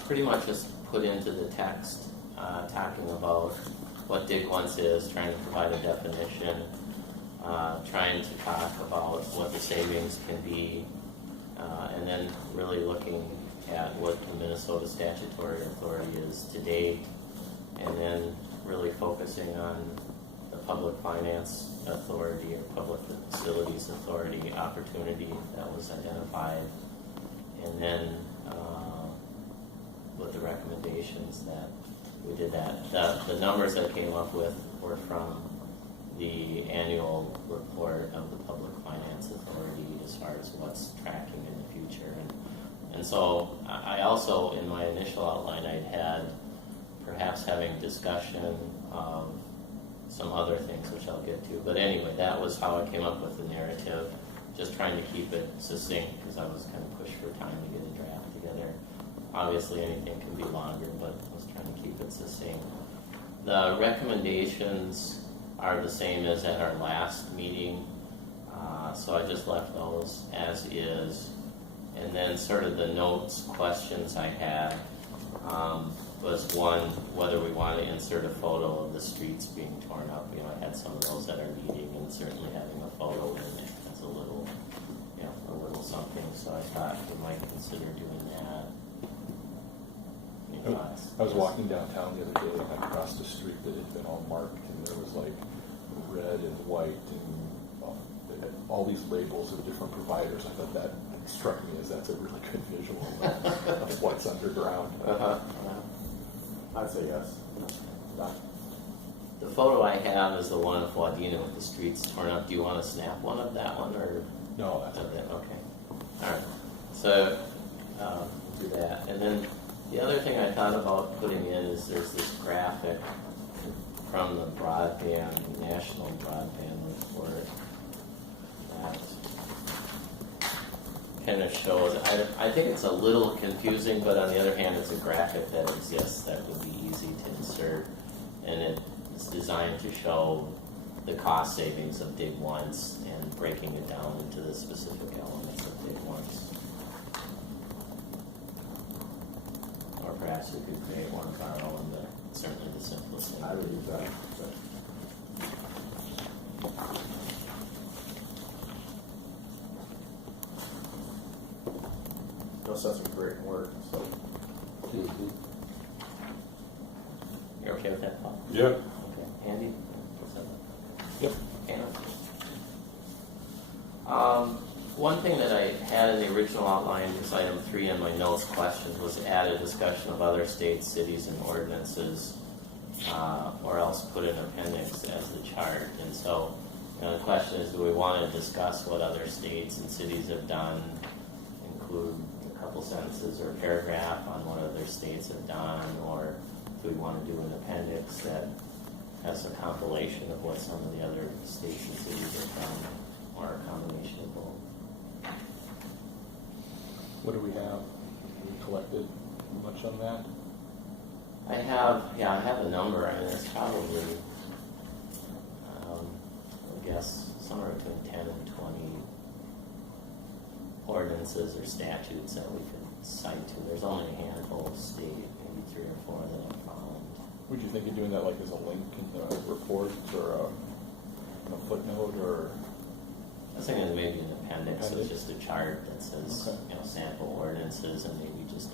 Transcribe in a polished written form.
pretty much just put into the text, talking about what dig once is, trying to provide a definition, trying to talk about what the savings can be, and then really looking at what the Minnesota statutory authority is to date, and then really focusing on the public finance authority or public facilities authority opportunity that was identified, and then with the recommendations that we did that. The numbers I came up with were from the annual report of the Public Finance Authority as far as what's tracking in the future. And so I also, in my initial outline, I'd had perhaps having discussion of some other things, which I'll get to. But anyway, that was how I came up with the narrative, just trying to keep it succinct because I was kind of pushed for time to get a draft together. Obviously, anything can be longer, but I was trying to keep it succinct. The recommendations are the same as at our last meeting, so I just left those as is. And then sort of the notes, questions I had was one, whether we want to insert a photo of the streets being torn up. You know, I had some of those at our meeting, and certainly having a photo in it is a little, you know, a little something. So I thought we might consider doing that. I was walking downtown the other day and I crossed a street that had been all marked, and there was like red and white and all these labels of different providers. I thought that struck me as that's a really good visual of what's underground. I'd say yes. The photo I have is the one of Wadena with the streets torn up. Do you want to snap one of that one, or no? That's okay. Okay. All right. So do that, and then the other thing I thought about putting in is there's this graphic from the broadband, National Broadband Report that kind of shows, I think it's a little confusing, but on the other hand, it's a graphic that exists that would be easy to insert, and it's designed to show the cost savings of dig once and breaking it down into the specific elements of dig once. Or perhaps we could create one of our own, but certainly the simplest thing. I would use that. No sense of great work. So. You're okay with that, Paul? Yeah. Okay. Andy? Yep. Anna? One thing that I had in the original outline, was item 3 in my notes questions, was add a discussion of other states, cities, and ordinances, or else put an appendix as the chart. And so the question is, do we want to discuss what other states and cities have done, include a couple sentences or a paragraph on what other states have done, or do we want to do an appendix that has a compilation of what some of the other states and cities have done, or a combination of both? What do we have? Have we collected much on that? I have a number. I mean, it's probably, I guess, somewhere between 10 and 20 ordinances or statutes that we could cite to. There's only a handful of state, maybe 3 or 4 that I found. Would you think of doing that like as a link in the report or a footnote, or? I was thinking maybe an appendix, so Appendix? just a chart that says, Okay. sample ordinances, and maybe just